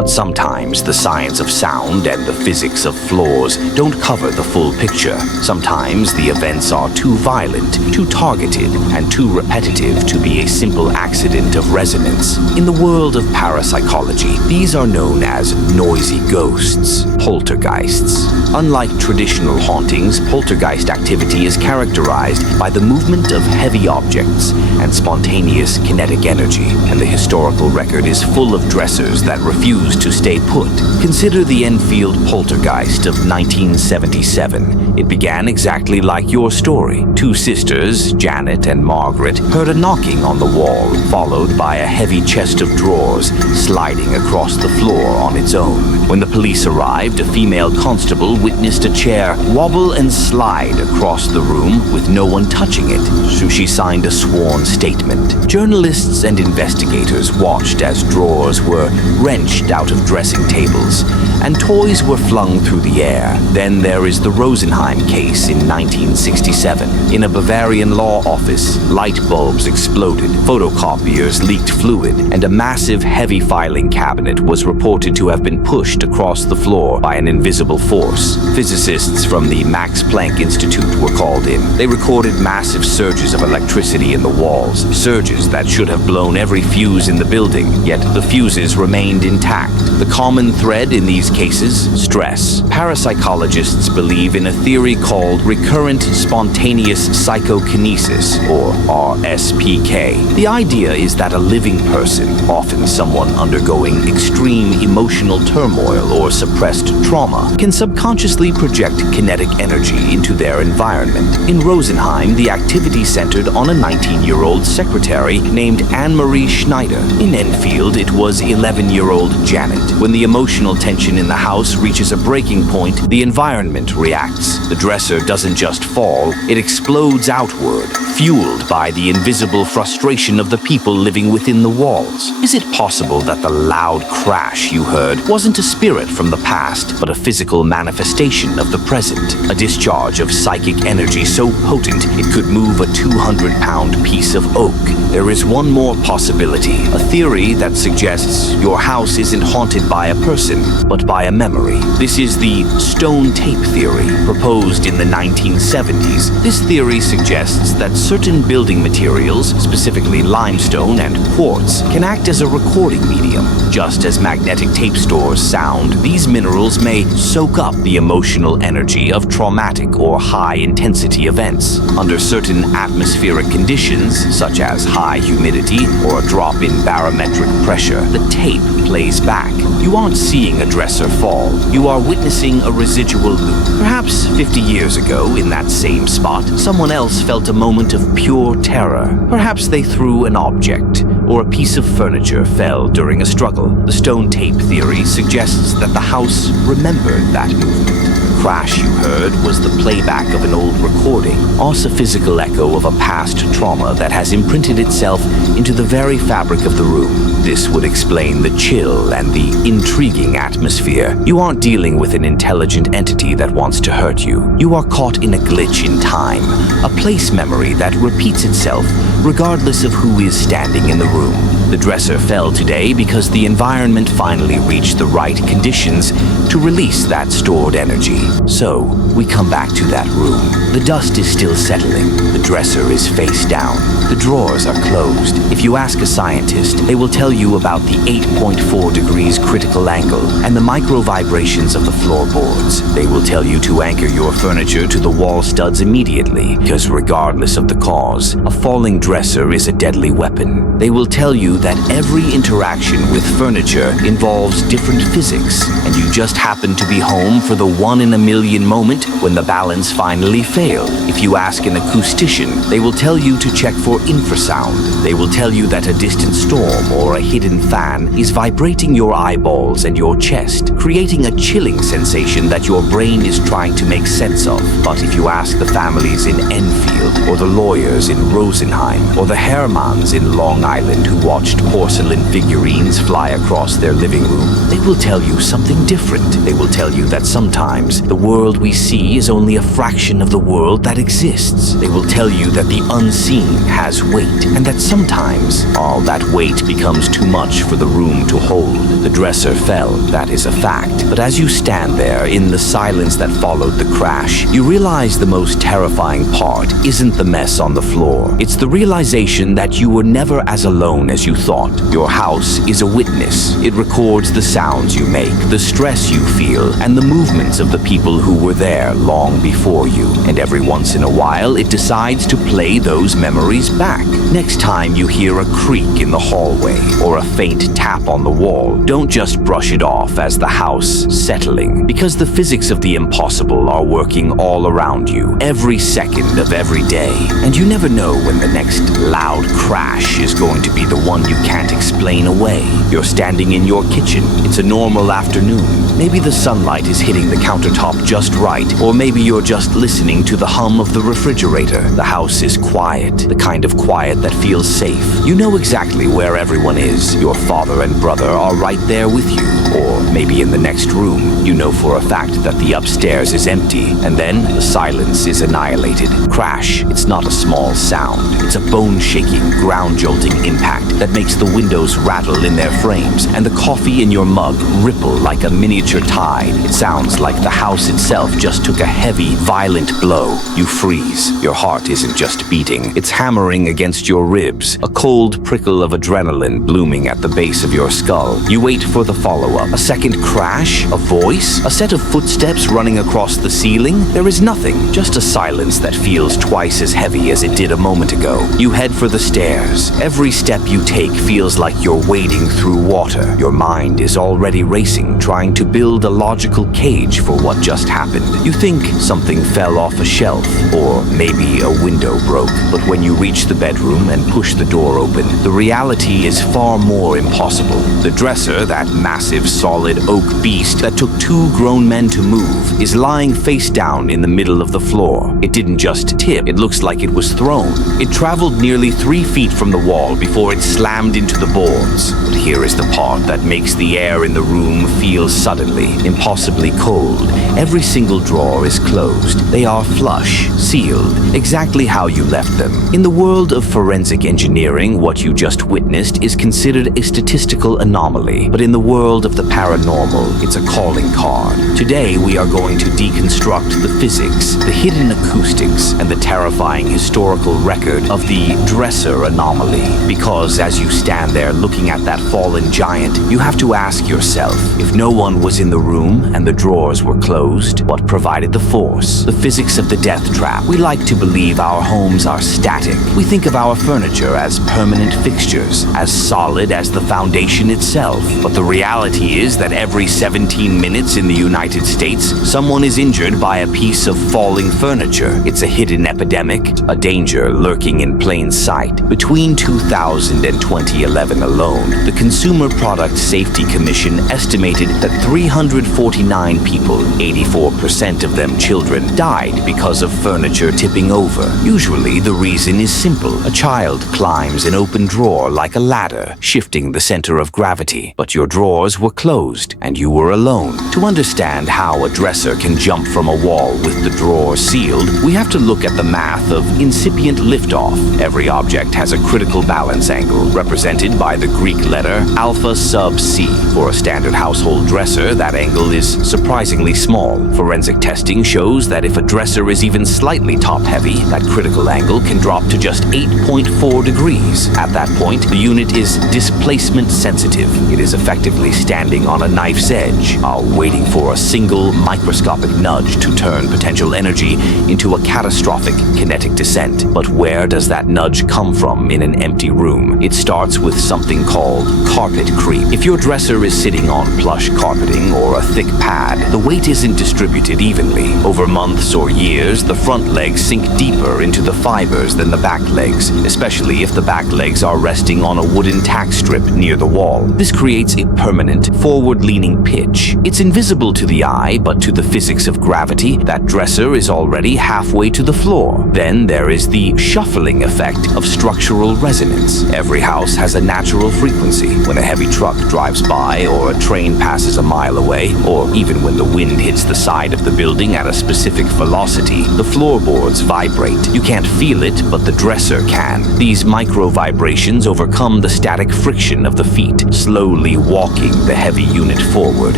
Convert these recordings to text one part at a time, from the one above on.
But sometimes the science of sound and the physics of floors don't cover the full picture. Sometimes the events are too violent, too targeted, and too repetitive to be a simple accident of resonance. In the world of parapsychology, these are known as noisy ghosts, poltergeists. Unlike traditional hauntings, poltergeist activity is characterized by the movement of heavy objects and spontaneous kinetic energy, and the historical record is full of dressers that refuse to stay put. Consider the Enfield poltergeist of 1977. It began exactly like your story. Two sisters, Janet and Margaret, heard a knocking on the wall, followed by a heavy chest of drawers sliding across the floor on its own. When the police arrived, a female constable witnessed a chair wobble and slide across the room with no one touching it, so she signed a sworn statement. Journalists and investigators watched as drawers were wrenched out of dressing tables and toys were flung through the air. Then there is the Rosenheim case in 1967. In a Bavarian law office, light bulbs exploded, photocopiers leaked fluid, and a massive heavy filing cabinet was reported to have been pushed across the floor by an invisible force. Physicists from the Max Planck Institute were called in. They recorded massive surges of electricity in the walls, surges that should have blown every fuse in the building, yet the fuses remained intact. The common thread in these cases? Stress. Parapsychologists believe in a theory called recurrent spontaneous psychokinesis, or RSPK. The idea is that a living person, often someone undergoing extreme emotional turmoil or suppressed trauma, can subconsciously project kinetic energy into their environment. In Rosenheim, the activity centered on a 19-year-old secretary named Anne-Marie Schneider. In Enfield, it was 11-year-old Janet. When the emotional tension in the house reaches a breaking point, the environment reacts. The dresser doesn't just fall, it explodes outward, fueled by the invisible frustration of the people living within the walls. Is it possible that the loud crash you heard wasn't a spirit from the past, but a physical manifestation of the present? A discharge of psychic energy so potent it could move a 200-pound piece of oak. There is one more possibility, a theory that suggests your house isn't haunted by a person, but by a memory. This is the stone tape theory, proposed in the 1970s. This theory suggests that certain building materials, specifically limestone and quartz, can act as a recording medium. Just as magnetic tape stores sound, these minerals may soak up the emotional energy of traumatic or high-intensity events. Under certain atmospheric conditions, such as high humidity or a drop in barometric pressure, the tape plays back. You aren't seeing a dresser fall. You are witnessing a residual loop. Perhaps 50 years ago, in that same spot, someone else felt a moment of pure terror. Perhaps they threw an object, or a piece of furniture fell during a struggle. The stone tape theory suggests that the house remembered that movement. The crash you heard was the playback of an old recording, or a physical echo of a past trauma that has imprinted itself into the very fabric of the room. This would explain the chill and the intriguing atmosphere. You aren't dealing with an intelligent entity that wants to hurt you. You are caught in a glitch in time, a place memory that repeats itself regardless of who is standing in the room. The dresser fell today because the environment finally reached the right conditions to release that stored energy. So, we come back to that room. The dust is still settling. The dresser is face down. The drawers are closed. If you ask a scientist, they will tell you about the 8.4 degrees critical angle and the micro vibrations of the floorboards. They will tell you to anchor your furniture to the wall studs immediately, because regardless of the cause, a falling dresser is a deadly weapon. They will tell you that every interaction with furniture involves different physics, and you just happen to be home for the 1 in a million moment when the balance finally failed. If you ask an acoustician, they will tell you to check for infrasound. They will tell you that a distant storm or a hidden fan is vibrating your eyeballs and your chest, creating a chilling sensation that your brain is trying to make sense of. But if you ask the families in Enfield, or the lawyers in Rosenheim, or the Hermans in Long Island who watched porcelain figurines fly across their living room, they will tell you something different. They will tell you that sometimes the world we see is only a fraction of the world that exists. They will tell you that the unseen has weight, and that sometimes all that weight becomes too much for the room to hold. The dresser fell, that is a fact. But as you stand there in the silence that followed the crash, you realize the most terrifying part isn't the mess on the floor. It's the realization that you were never as alone as you thought. Your house is a witness. It records the sounds you make, the stress you feel, and the movements of the people who were there long before you. And every once in a while, it decides to play those memories back. Next time you hear a creak in the hallway or a faint tap on the wall, don't just brush it off as the house settling, because the physics of the impossible are working all around you, every second of every day. And you never know when the next loud crash is going to be the one you can't explain away. You're standing in your kitchen. It's a normal afternoon. Maybe the sunlight is hitting the countertop just right, or maybe you're just listening to the hum of the refrigerator. The house is quiet, the kind of quiet that feels safe. You know exactly where everyone is. Your father and brother are right there with you, or maybe in the next room. You know for a fact that the upstairs is empty, and then the silence is annihilated. Crash. It's not a small sound. It's a bone-shaking, ground-jolting impact that makes the windows rattle in their frames, and the coffee in your mug ripple like a miniature tide. It sounds like the house itself just took a heavy, violent blow. You freeze. Your heart isn't just beating. It's hammering against your ribs, a cold prickle of adrenaline blooming at the base of your skull. You wait for the follow-up. A second crash? A voice? A set of footsteps running across the ceiling? There is nothing, just a silence that feels twice as heavy as it did a moment ago. You head for the stairs. Every step you take feels like you're wading through water. Your mind is already racing, trying to build a logical cage for what just happened. You think something fell off a shelf, or maybe a window broke. But when you reach the bedroom and push the door open, the reality is far more impossible. The dresser, that massive solid oak beast that took two grown men to move, is lying face down in the middle of the floor. It didn't just tip, it looks like it was thrown. It traveled nearly 3 feet from the wall before it slammed into the boards. But here is the part that makes the air in the room feel suddenly, impossibly cold. Every single drawer is closed. They are flush, sealed, exactly how you left them. In the world of forensic engineering, what you just witnessed is considered a statistical anomaly. But in the world of the paranormal, it's a calling card. Today, we are going to deconstruct the physics, the hidden acoustics, and the terrifying historical record of the Dresser Anomaly. Because as you stand there looking at that fallen giant, you have to ask yourself, if no one was in the room and the drawers were closed, what provided the force? The physics of the death trap. We like to believe our homes are static. We think of our furniture as permanent fixtures, as solid as the foundation itself. But the reality is that every 17 minutes in the United States, someone is injured by a piece of falling furniture. It's a hidden epidemic, a danger lurking in plain sight. Between 2000 and 2011 alone, the Consumer Product Safety Commission estimated that 349 people, 84% of them children, died because of furniture tipping over. Usually, the reason is simple. A child climbs an open drawer like a ladder, shifting the center of gravity. But your drawers were closed, and you were alone. To understand how a dresser can jump from a wall with the drawer sealed, we have to look at the math of incipient liftoff. Every object has a critical balance angle, represented by the Greek letter alpha sub c. For a standard household dresser, that angle is surprisingly small. Forensic testing shows that if a dresser is even slightly top-heavy, that critical angle can drop to just 8.4 degrees. At that point, the unit is displacement sensitive. It is effectively standing on a knife's edge, waiting for a single microscopic nudge to turn potential energy into a catastrophic kinetic descent. But where does that nudge come from in an empty room? It starts with something called carpet creep. If your dresser is sitting on plush carpeting or a thick pad, the weight isn't distributed evenly. Over months or years, the front legs sink deeper into the fibers than the back legs, especially if the back legs are resting on a wooden tack strip near the wall. This creates a permanent, forward forward-leaning pitch. It's invisible to the eye, but to the physics of gravity, that dresser is already halfway to the floor. Then there is the shuffling effect of structural resonance. Every house has a natural frequency. When a heavy truck drives by, or a train passes a mile away, or even when the wind hits the side of the building at a specific velocity, the floorboards vibrate. You can't feel it, but the dresser can. These micro-vibrations overcome the static friction of the feet, slowly walking the heavy unit forward,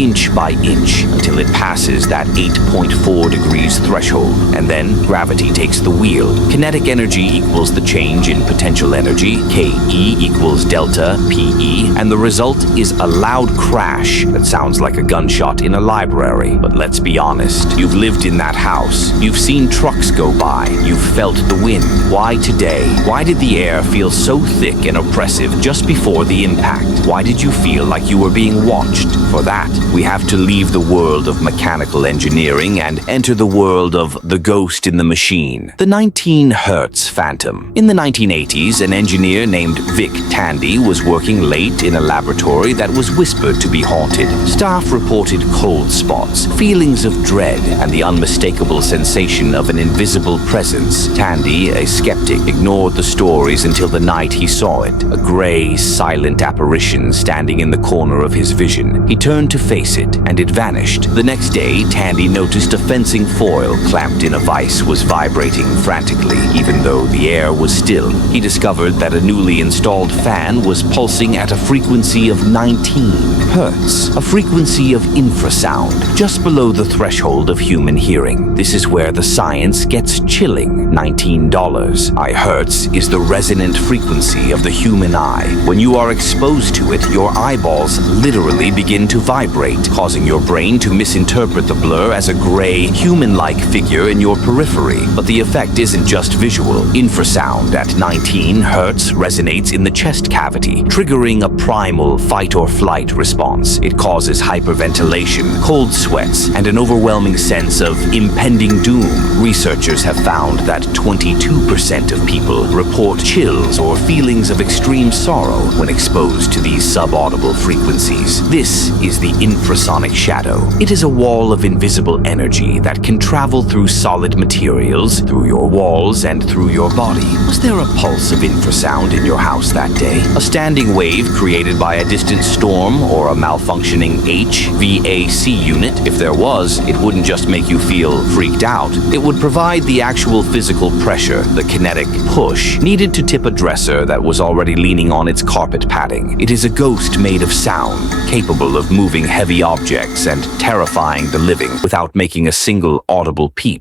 inch by inch, until it passes that 8.4 degrees threshold, and then gravity takes the wheel. Kinetic energy equals the change in potential energy, Ke equals delta Pe, and the result is a loud crash that sounds like a gunshot in a library. But let's be honest, you've lived in that house. You've seen trucks go by. You've felt the wind. Why today? Why did the air feel so thick and oppressive just before the impact? Why did you feel like you were being watched? For that, we have to leave the world of mechanical engineering and enter the world of the ghost in the machine, the 19 Hertz phantom. In the 1980s, an engineer named Vic Tandy was working late in a laboratory that was whispered to be haunted. Staff reported cold spots, feelings of dread, and the unmistakable sensation of an invisible presence. Tandy, a skeptic, ignored the stories until the night he saw it, a gray, silent apparition standing in the corner of his vision. He turned to face it, and it vanished. The next day, Tandy noticed a fencing foil clamped in a vise was vibrating frantically, even though the air was still. He discovered that a newly installed fan was pulsing at a frequency of 19 hertz, a frequency of infrasound, just below the threshold of human hearing. This is where the science gets chilling. $19. Hertz is the resonant frequency of the human eye. When you are exposed to it, your eyeballs literally begin to vibrate, causing your brain to misinterpret the blur as a gray, human-like figure in your periphery. But the effect isn't just visual. Infrasound at 19 hertz resonates in the chest cavity, triggering a primal fight-or-flight response. It causes hyperventilation, cold sweats, and an overwhelming sense of impending doom. Researchers have found that 22% of people report chills or feelings of extreme sorrow when exposed to these subaudible frequencies. This is the infrasonic shadow. It is a wall of invisible energy that can travel through solid materials, through your walls, and through your body. Was there a pulse of infrasound in your house that day? A standing wave created by a distant storm or a malfunctioning HVAC unit? If there was, it wouldn't just make you feel freaked out. It would provide the actual physical pressure, the kinetic push, needed to tip a dresser that was already leaning on its carpet padding. It is a ghost made of sound, capable of moving heavy objects and terrifying the living without making a single audible peep.